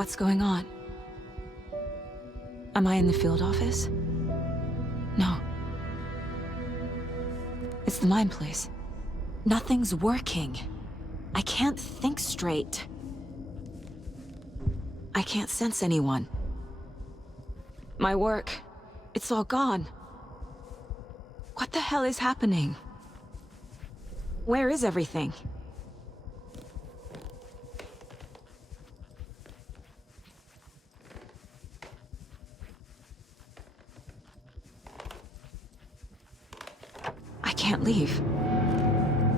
What's going on? Am I in the field office? No. It's the mine place. Nothing's working. I can't think straight. I can't sense anyone. My work, it's all gone. What the hell is happening? Where is everything? I can't leave.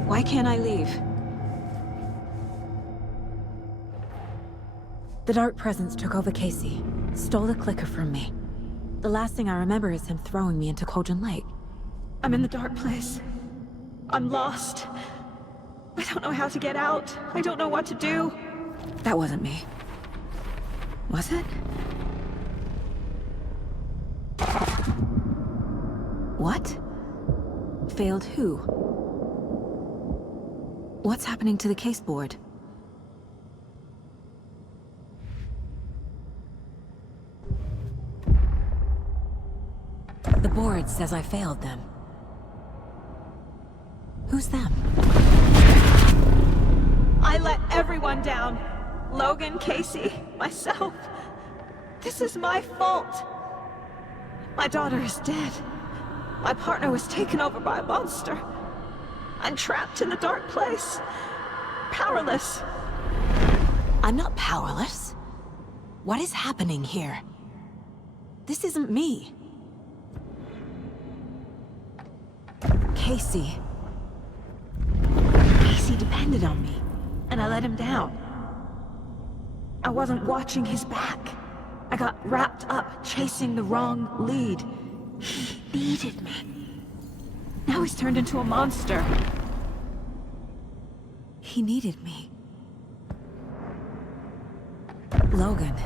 Why can't I leave? The Dark Presence took over Casey, stole the clicker from me. The last thing I remember is him throwing me into Cauldron Lake. I'm in the dark place. I'm lost. I don't know how to get out. I don't know what to do. That wasn't me. Was it? What? Failed who? What's happening to the case board? The board says I failed them. Who's them? I let everyone down. Logan, Casey, myself. This is my fault. My daughter is dead. My partner was taken over by a monster. I'm trapped in the dark place. Powerless. I'm not powerless. What is happening here? This isn't me. Casey. Casey depended on me, and I let him down. I wasn't watching his back. I got wrapped up chasing the wrong lead. He needed me. Now he's turned into a monster. He needed me. Logan.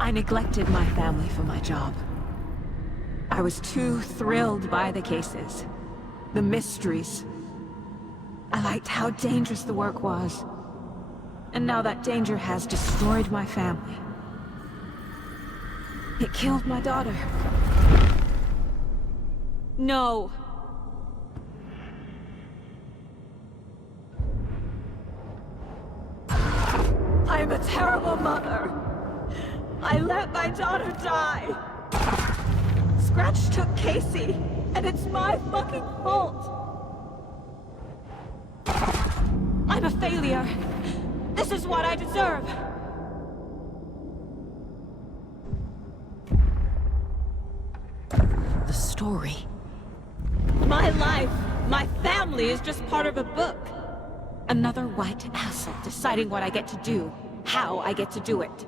I neglected my family for my job. I was too thrilled by the cases, the mysteries. I liked how dangerous the work was. And now that danger has destroyed my family. It killed my daughter. No. I'm a terrible mother. I let my daughter die. Scratch took Casey, and it's my fucking fault. I'm a failure. This is what I deserve. The story. My life, my family is just part of a book. Another white asshole deciding what I get to do, how I get to do it.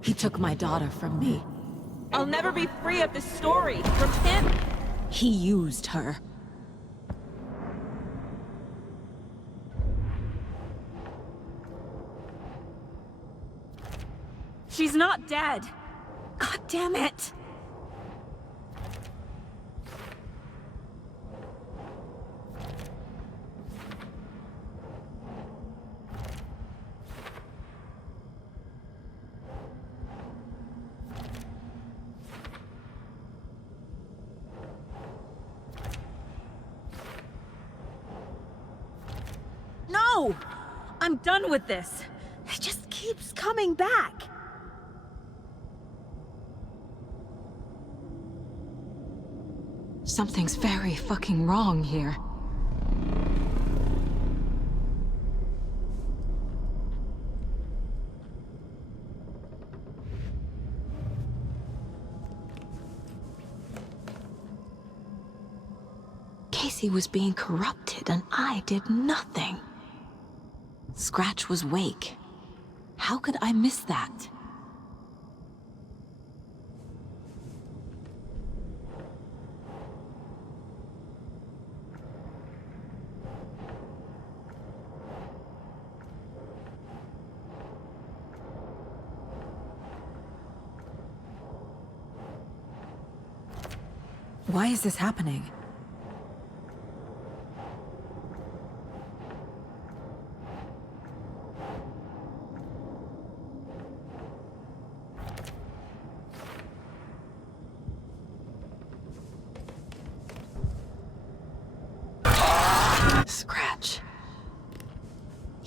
He took my daughter from me. I'll never be free of this story from him. He used her. She's not dead. God damn it. No! I'm done with this. It just keeps coming back. Something's very fucking wrong here. Casey was being corrupted and I did nothing. Scratch was Wake. How could I miss that? Why is this happening?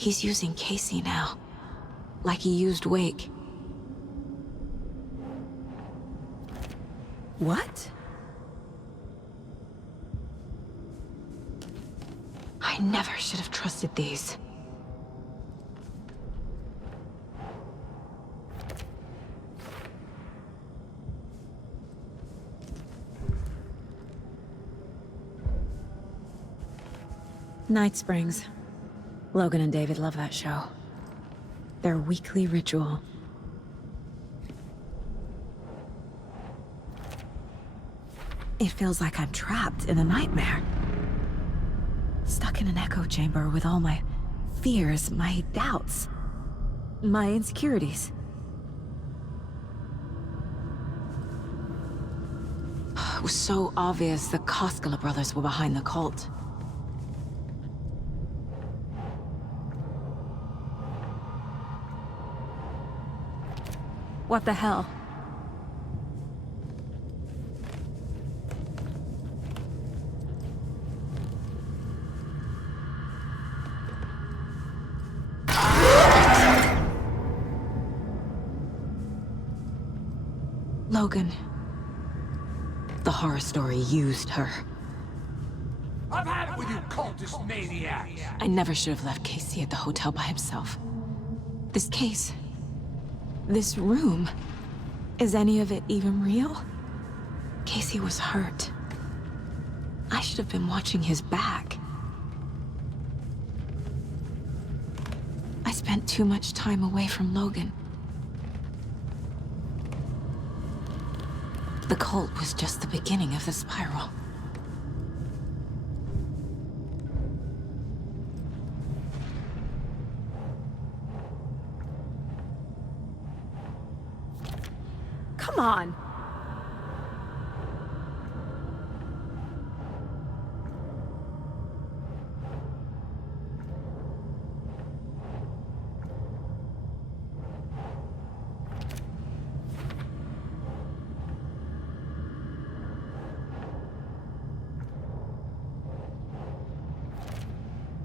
He's using Casey now. Like he used Wake. What? I never should have trusted these. Night Springs. Logan and David love that show. Their weekly ritual. It feels like I'm trapped in a nightmare. Stuck in an echo chamber with all my fears, my doubts, my insecurities. It was so obvious the Koskela brothers were behind the cult. What the hell? Logan. The horror story used her. I've had it with you cultist maniacs! I never should have left Casey at the hotel by himself. This case... this room... is any of it even real? Casey was hurt. I should have been watching his back. I spent too much time away from Logan. The cult was just the beginning of the spiral. Come on!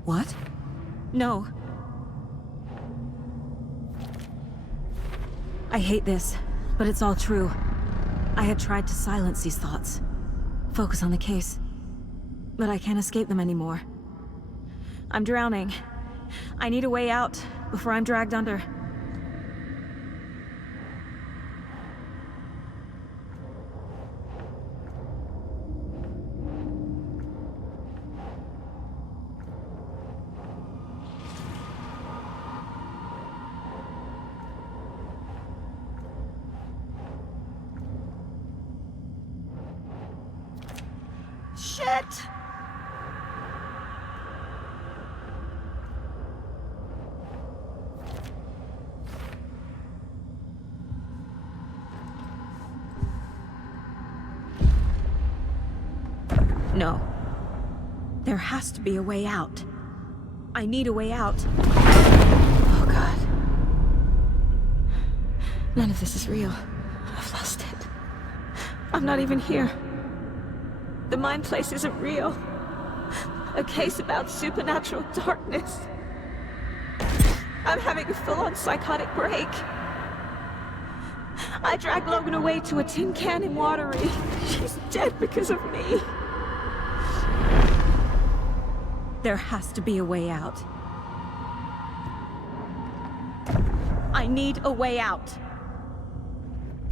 What? No. I hate this, but it's all true. I had tried to silence these thoughts. Focus on the case. But I can't escape them anymore. I'm drowning. I need a way out before I'm dragged under. Shit! No. There has to be a way out. I need a way out. Oh, God. None of this is real. I've lost it. I'm not even here. The mind place isn't real. A case about supernatural darkness. I'm having a full-on psychotic break. I dragged Logan away to a tin can in Watery. She's dead because of me. There has to be a way out. I need a way out.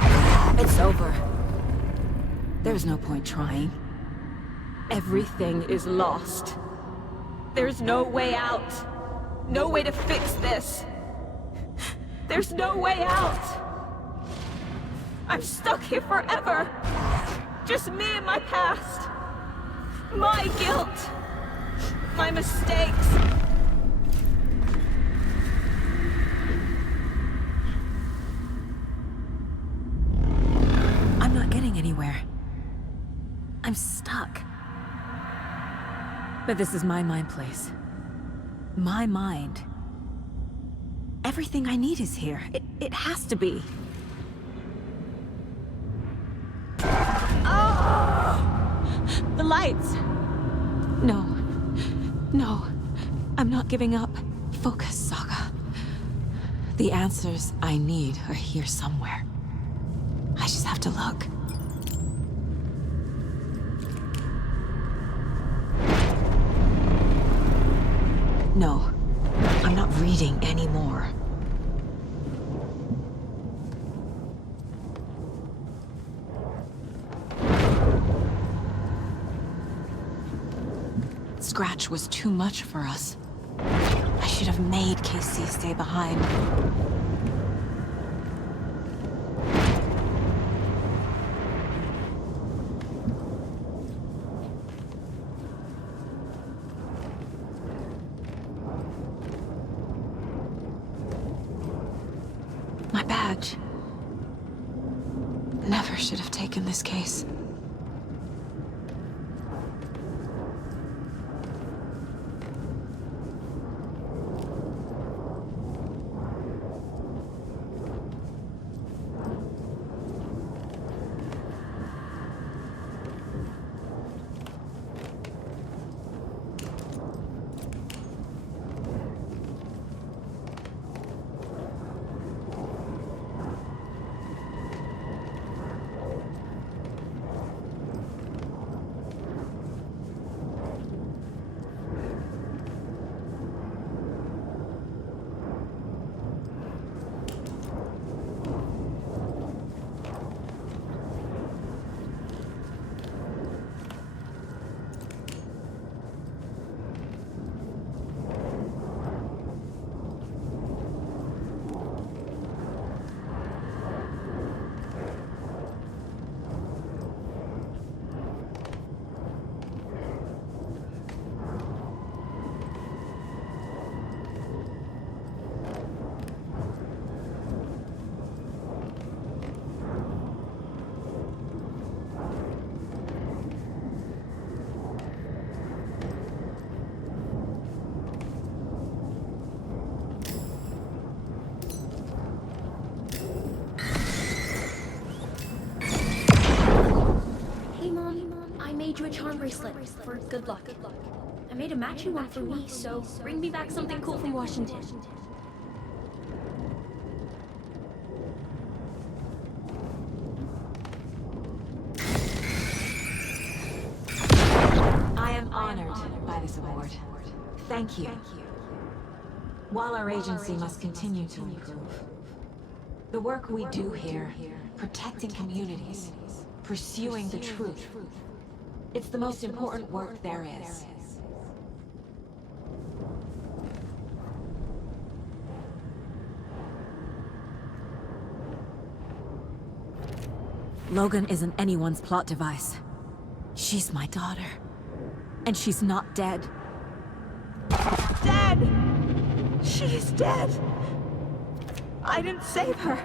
It's over. There's no point trying. Everything is lost. There's no way out. No way to fix this. There's no way out. I'm stuck here forever. Just me and my past. My guilt. My mistakes. I'm not getting anywhere. I'm stuck. But this is my mind place. My mind. Everything I need is here. It has to be. Oh! The lights. No. No. I'm not giving up. Focus, Saga. The answers I need are here somewhere. I just have to look. No, I'm not reading anymore. Scratch was too much for us. I should have made Casey stay behind. My badge. Never should have taken this case. You a charm bracelet for good luck. I made a matching one for me, so bring me back something cool from Washington. I am honored by this award. Thank you. While our agency must continue to improve, the work we do here, protecting communities, pursuing the truth, it's the most important work there is. Logan isn't anyone's plot device. She's my daughter. And she's not dead. Dead! She's dead! I didn't save her.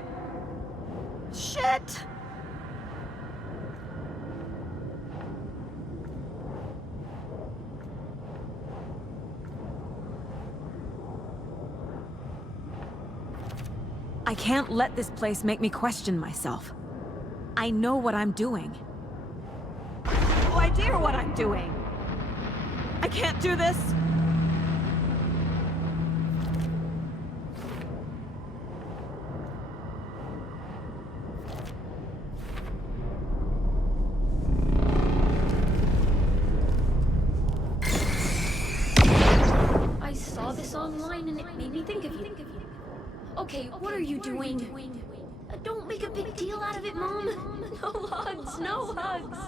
Shit! I can't let this place make me question myself. I know what I'm doing. No idea what I'm doing. I can't do this. I saw this online and it made me think of you. Okay, what are you doing? Don't make a big deal out of it, Mom. No hugs, no hugs.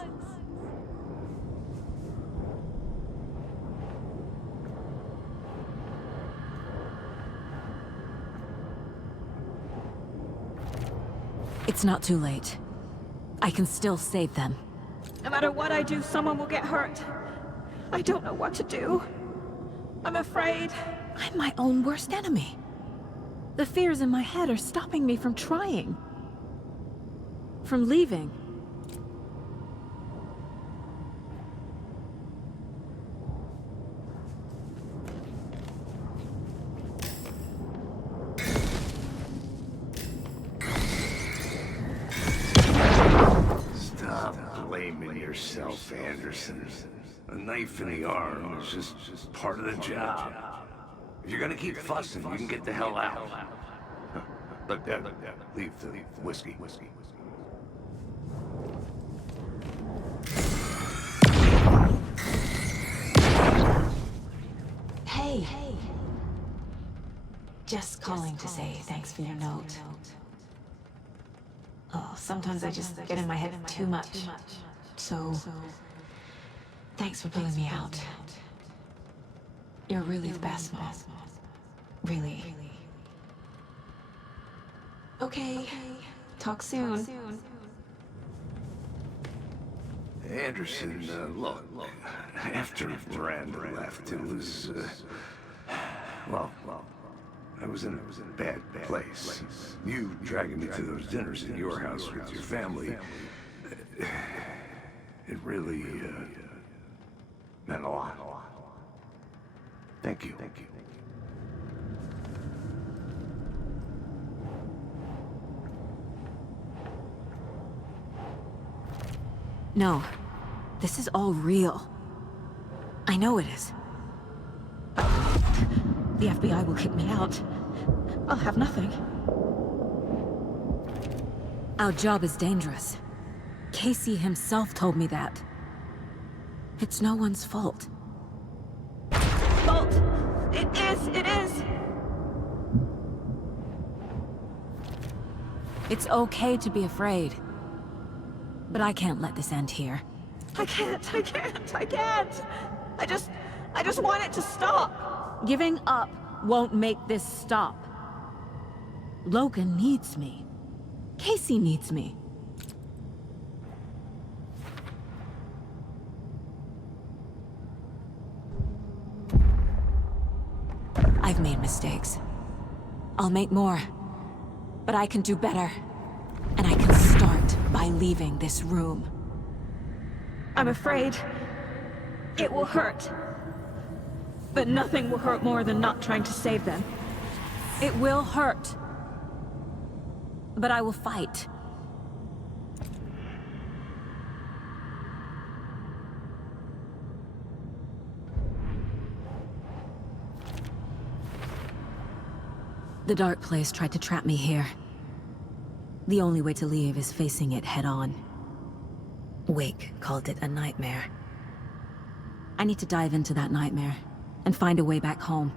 It's not too late. I can still save them. No matter what I do, someone will get hurt. I don't know what to do. I'm afraid. I'm my own worst enemy. The fears in my head are stopping me from trying. From leaving. Stop blaming yourself, Anderson. A knife in the arm is just part of the job. If you're gonna keep fussing, you can get the hell out. Look, leave the whiskey. Hey. Just calling to say thanks for your note. Oh, sometimes I just get in my head too much. So, thanks for pulling me out. You're really the best, Mom. Really. Okay. Talk soon. Anderson, look, after Miranda left, it was, well, I was in a bad place. You dragging me to those dinners in your house with your family, it really, meant a lot. Thank you. No, this is all real. I know it is. The FBI will kick me out. I'll have nothing. Our job is dangerous. Casey himself told me that. It's no one's fault. Fault! It is! It's okay to be afraid. But I can't let this end here. I can't! I just want it to stop! Giving up won't make this stop. Logan needs me. Casey needs me. I've made mistakes. I'll make more. But I can do better. And I can start by leaving this room. I'm afraid it will hurt. But nothing will hurt more than not trying to save them. It will hurt. But I will fight. The dark place tried to trap me here. The only way to leave is facing it head-on. Wake called it a nightmare. I need to dive into that nightmare and find a way back home.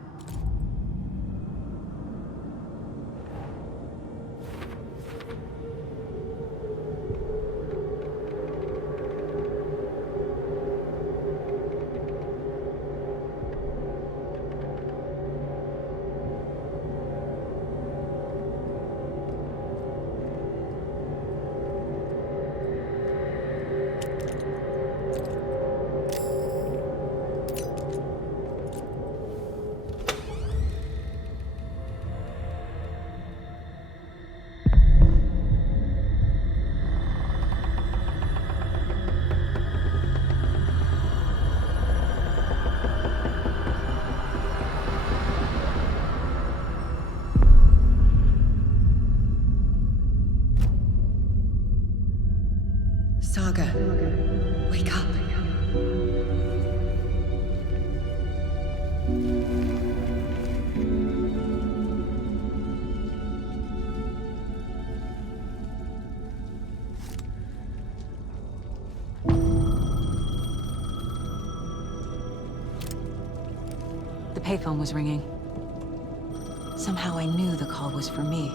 Saga, wake up. The payphone was ringing. Somehow I knew the call was for me.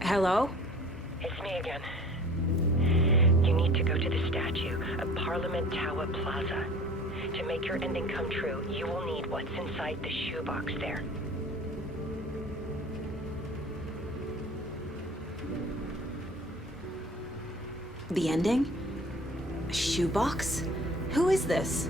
Hello? It's me again. You need to go to the statue of Parliament Tower Plaza. To make your ending come true, you will need what's inside the shoebox there. The ending? A shoebox? Who is this?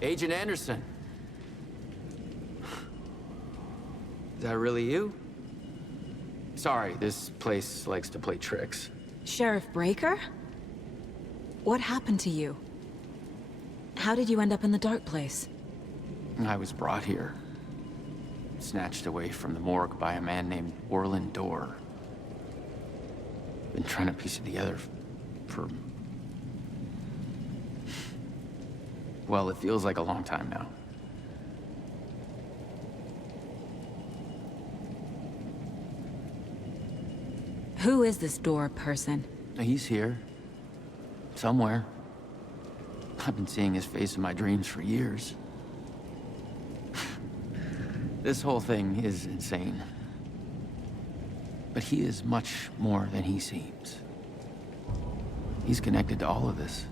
Agent Anderson. Is that really you? Sorry, this place likes to play tricks. Sheriff Breaker? What happened to you? How did you end up in the dark place? I was brought here. Snatched away from the morgue by a man named Orland Dorr. Been trying to piece it together for... well, it feels like a long time now. Who is this Dorr person? He's here. Somewhere. I've been seeing his face in my dreams for years. This whole thing is insane. But he is much more than he seems. He's connected to all of this.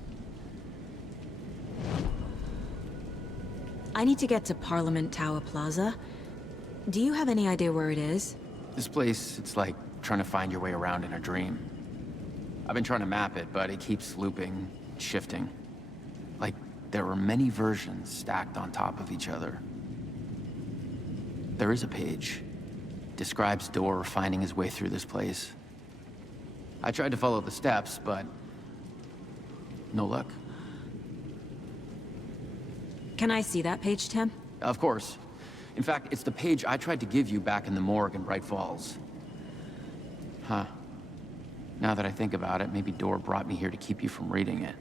I need to get to Parliament Tower Plaza. Do you have any idea where it is? This place, it's like trying to find your way around in a dream. I've been trying to map it, but it keeps looping, shifting. Like there were many versions stacked on top of each other. There is a page. Describes Dorr finding his way through this place. I tried to follow the steps, but no luck. Can I see that page, Tim? Of course. In fact, it's the page I tried to give you back in the morgue in Bright Falls. Huh. Now that I think about it, maybe Dorr brought me here to keep you from reading it.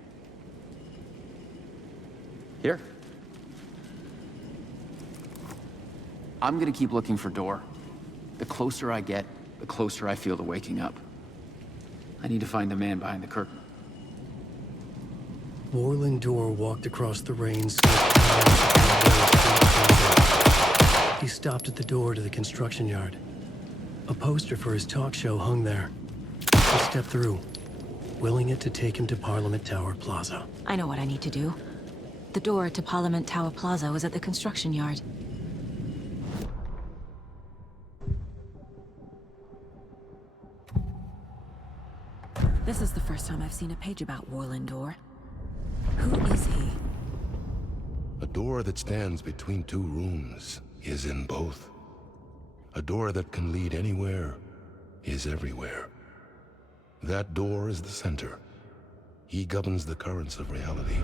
Here. I'm gonna keep looking for Dorr. The closer I get, the closer I feel to waking up. I need to find the man behind the curtain. Orland Dorr walked across the rain. He stopped at the door to the construction yard. A poster for his talk show hung there. He stepped through, willing it to take him to Parliament Tower Plaza. I know what I need to do. The door to Parliament Tower Plaza was at the construction yard. This is the first time I've seen a page about Orland Dorr. Who is he? A door that stands between two rooms is in both. A door that can lead anywhere is everywhere. That door is the center. He governs the currents of reality.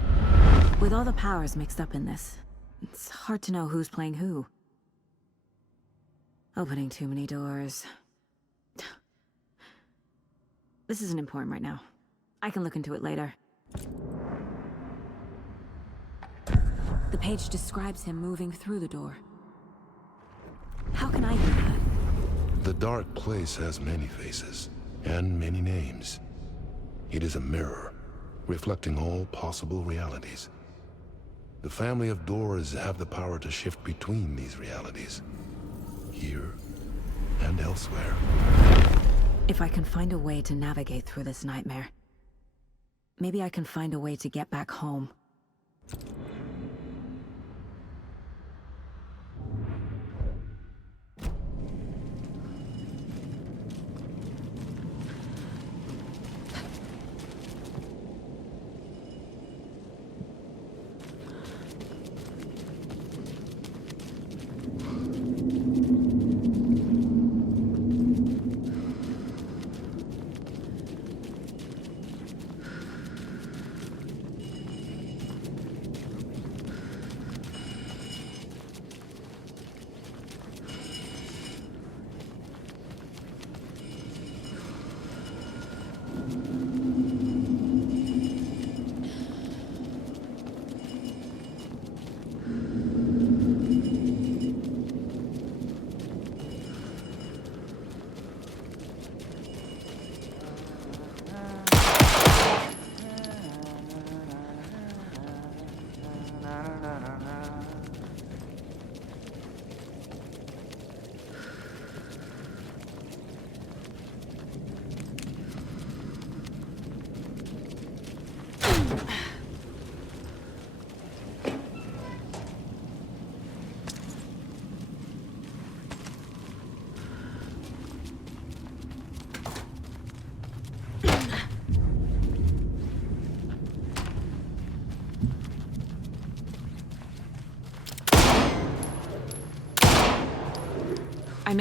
With all the powers mixed up in this, it's hard to know who's playing who. Opening too many doors. This isn't important right now. I can look into it later. The page describes him moving through the door. How can I do that? The dark place has many faces and many names. It is a mirror, reflecting all possible realities. The family of Dorrs have the power to shift between these realities, here and elsewhere. If I can find a way to navigate through this nightmare, maybe I can find a way to get back home.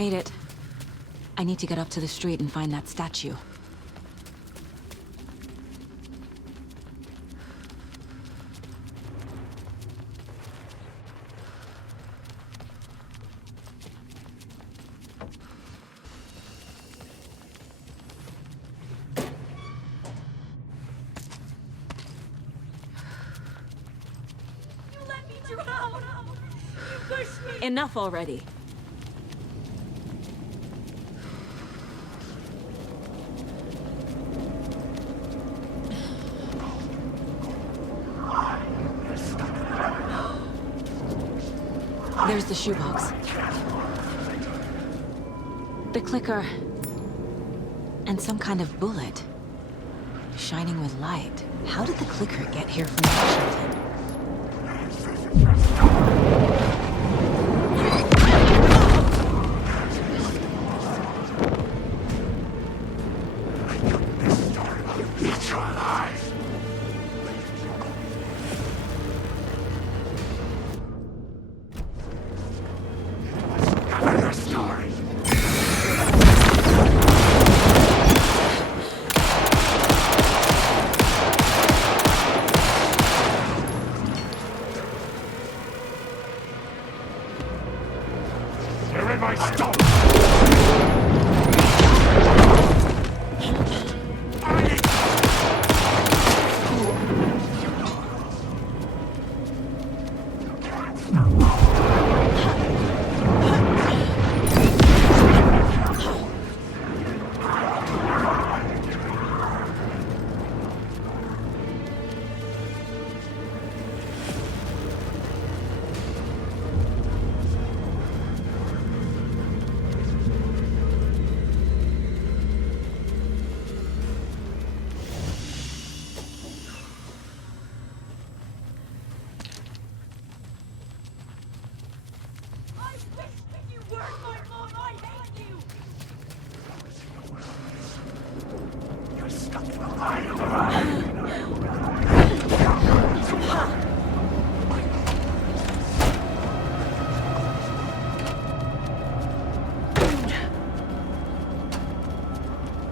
made it. I need to get up to the street and find that statue. Enough already. There's the shoebox. The clicker. And some kind of bullet. Shining with light. How did the clicker get here from Washington?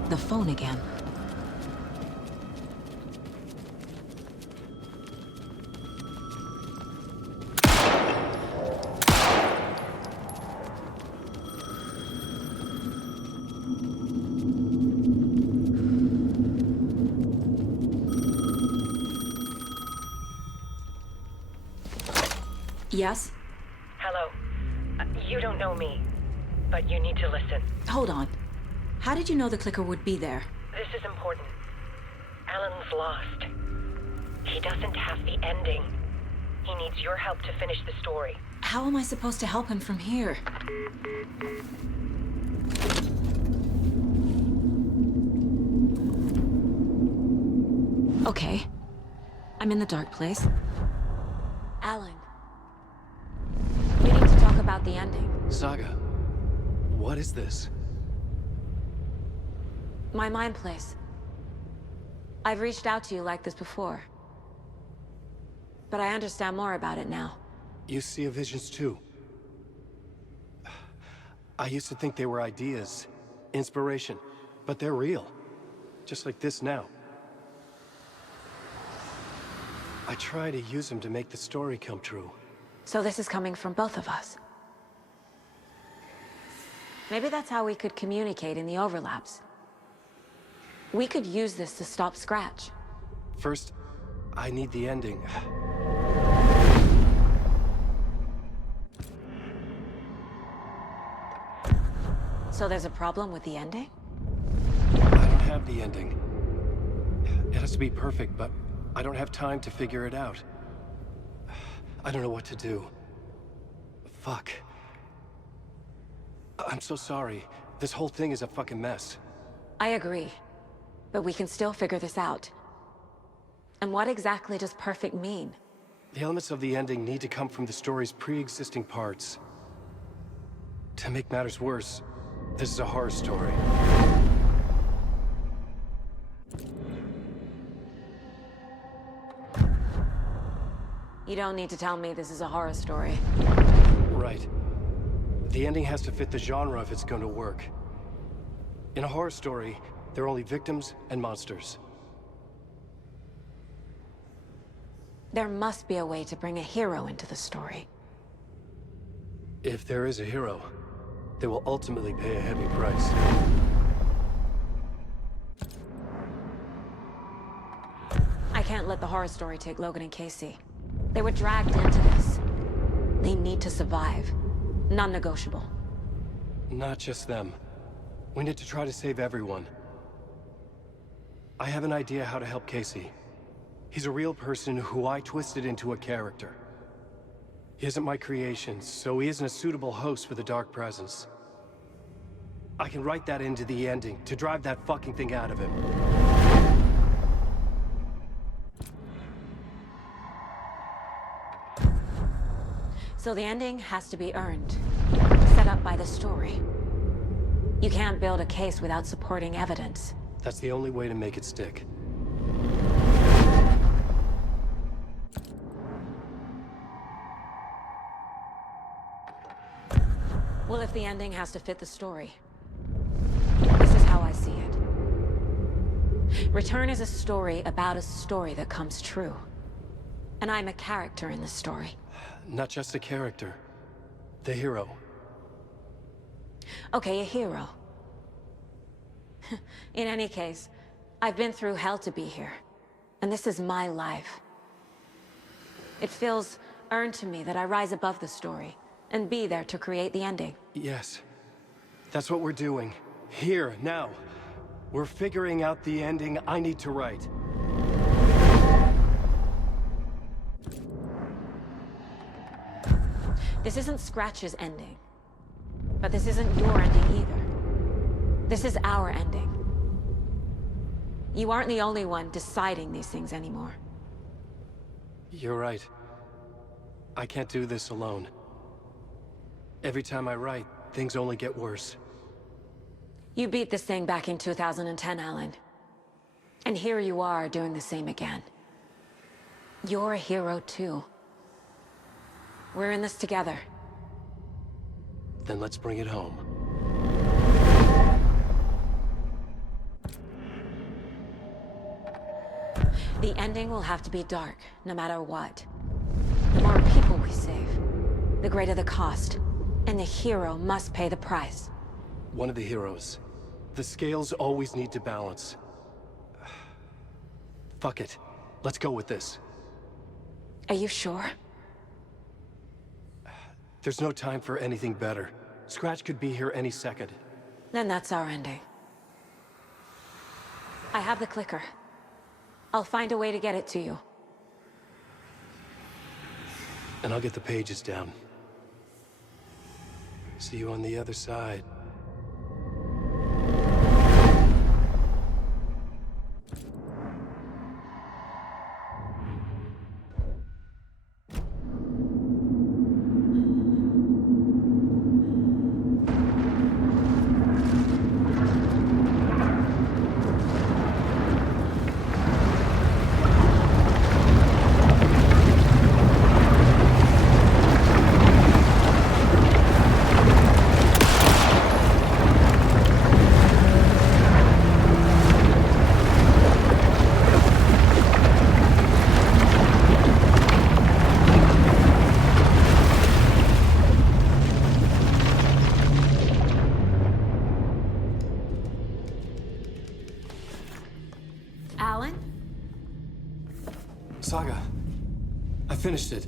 The phone again. Yes? Hello. You don't know me, but you need to listen. Hold on. How did you know the clicker would be there? This is important. Alan's lost. He doesn't have the ending. He needs your help to finish the story. How am I supposed to help him from here? Okay. I'm in the dark place. Alan. We need to talk about the ending. Saga, what is this? My mind place. I've reached out to you like this before. But I understand more about it now. You see visions too. I used to think they were ideas, inspiration, but they're real. Just like this now. I try to use them to make the story come true. So this is coming from both of us. Maybe that's how we could communicate in the overlaps. We could use this to stop Scratch. First, I need the ending. So there's a problem with the ending? I don't have the ending. It has to be perfect, but I don't have time to figure it out. I don't know what to do. Fuck. I'm so sorry. This whole thing is a fucking mess. I agree. But we can still figure this out. And what exactly does perfect mean? The elements of the ending need to come from the story's pre-existing parts. To make matters worse, this is a horror story. You don't need to tell me this is a horror story. Right. The ending has to fit the genre if it's going to work. In a horror story, there are only victims and monsters. There must be a way to bring a hero into the story. If there is a hero, they will ultimately pay a heavy price. I can't let the horror story take Logan and Casey. They were dragged into this. They need to survive. Non-negotiable. Not just them. We need to try to save everyone. I have an idea how to help Casey. He's a real person who I twisted into a character. He isn't my creation, so he isn't a suitable host for the Dark Presence. I can write that into the ending to drive that fucking thing out of him. So the ending has to be earned, set up by the story. You can't build a case without supporting evidence. That's the only way to make it stick. Well, if the ending has to fit the story, this is how I see it. Return is a story about a story that comes true. And I'm a character in the story. Not just a character. The hero. Okay, a hero. In any case, I've been through hell to be here. And this is my life. It feels earned to me that I rise above the story and be there to create the ending. Yes. That's what we're doing. Here, now. We're figuring out the ending I need to write. This isn't Scratch's ending. But this isn't your ending either. This is our ending. You aren't the only one deciding these things anymore. You're right. I can't do this alone. Every time I write, things only get worse. You beat this thing back in 2010, Alan. And here you are doing the same again. You're a hero too. We're in this together. Then let's bring it home. The ending will have to be dark, no matter what. The more people we save, the greater the cost. And the hero must pay the price. One of the heroes. The scales always need to balance. Fuck it. Let's go with this. Are you sure? There's no time for anything better. Scratch could be here any second. Then that's our ending. I have the clicker. I'll find a way to get it to you. And I'll get the pages down. See you on the other side. Saga, I finished it.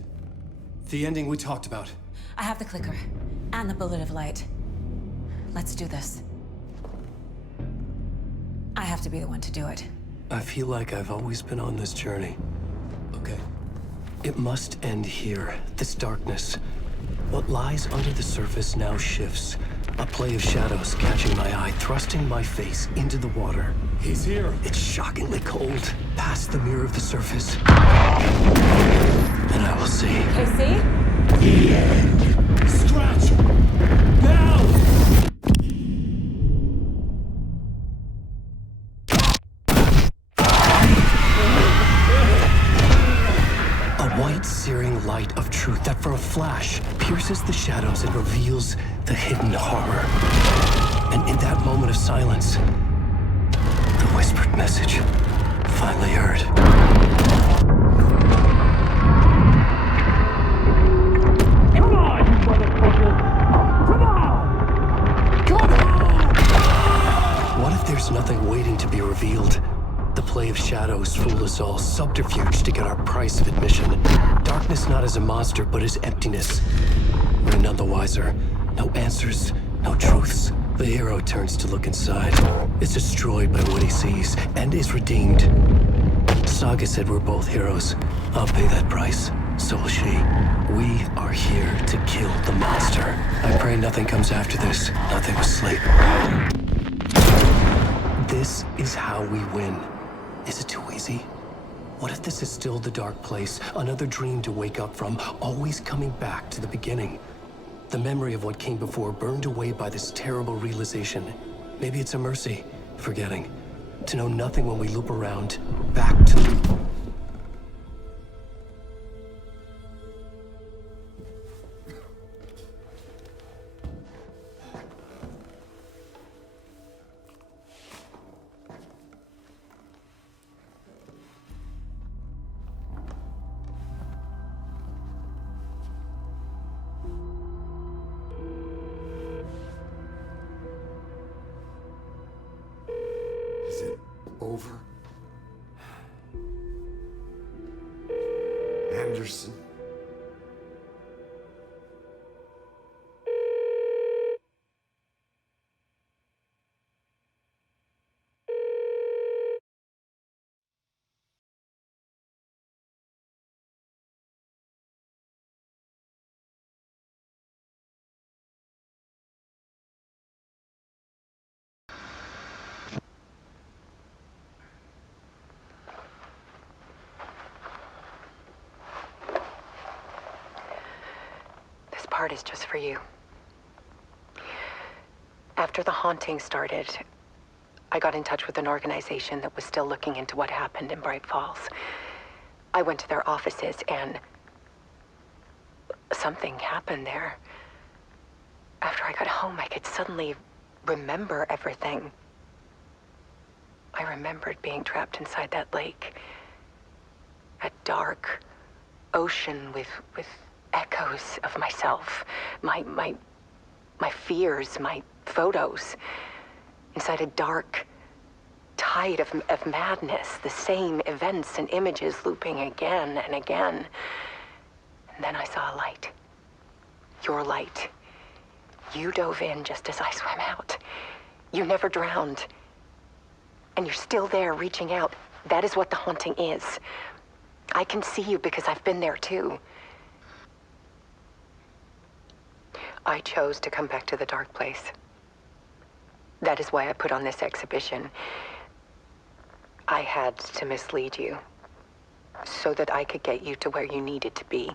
The ending we talked about. I have the clicker, and the bullet of light. Let's do this. I have to be the one to do it. I feel like I've always been on this journey. Okay. It must end here, this darkness. What lies under the surface now shifts. A play of shadows catching my eye, thrusting my face into the water. He's here. It's shockingly cold, past the mirror of the surface. Then I will see. Casey? The end. Scratch! Now! A white, searing light of truth that for a flash pierces the shadows and reveals the hidden horror. And in that moment of silence, the whispered message finally heard. Come on, you motherfucker! Come on! Come on! What if there's nothing waiting to be revealed? The play of shadows fool us all, subterfuge to get our price of admission. Darkness not as a monster, but as emptiness. We're none the wiser. No answers, no truths. The hero turns to look inside. Is destroyed by what he sees, and is redeemed. Saga said we're both heroes. I'll pay that price. So will she. We are here to kill the monster. I pray nothing comes after this. Nothing but sleep. This is how we win. Is it too easy? What if this is still the dark place? Another dream to wake up from, always coming back to the beginning. The memory of what came before burned away by this terrible realization. Maybe it's a mercy, forgetting. To know nothing when we loop around, back to... Is it over? Anderson? This part is just for you. After the haunting started, I got in touch with an organization that was still looking into what happened in Bright Falls. I went to their offices and something happened there. After I got home, I could suddenly remember everything. I remembered being trapped inside that lake. A dark ocean with echoes of myself. My fears, my photos. Inside a dark tide of madness. The same events and images looping again and again. And then I saw a light. Your light. You dove in just as I swam out. You never drowned. And you're still there reaching out. That is what the haunting is. I can see you because I've been there too. I chose to come back to the dark place. That is why I put on this exhibition. I had to mislead you so that I could get you to where you needed to be.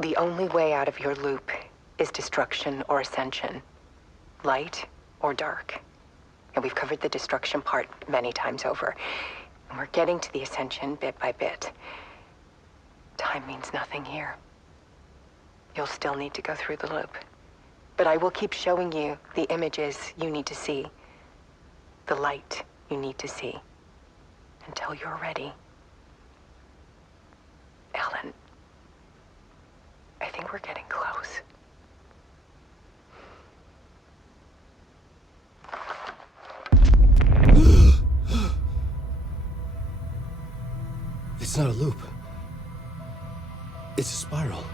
The only way out of your loop is destruction or ascension, light or dark. And we've covered the destruction part many times over. And we're getting to the ascension bit by bit. Time means nothing here. You'll still need to go through the loop. But I will keep showing you the images you need to see, the light you need to see, until you're ready. Ellen, I think we're getting close. It's not a loop. It's a spiral.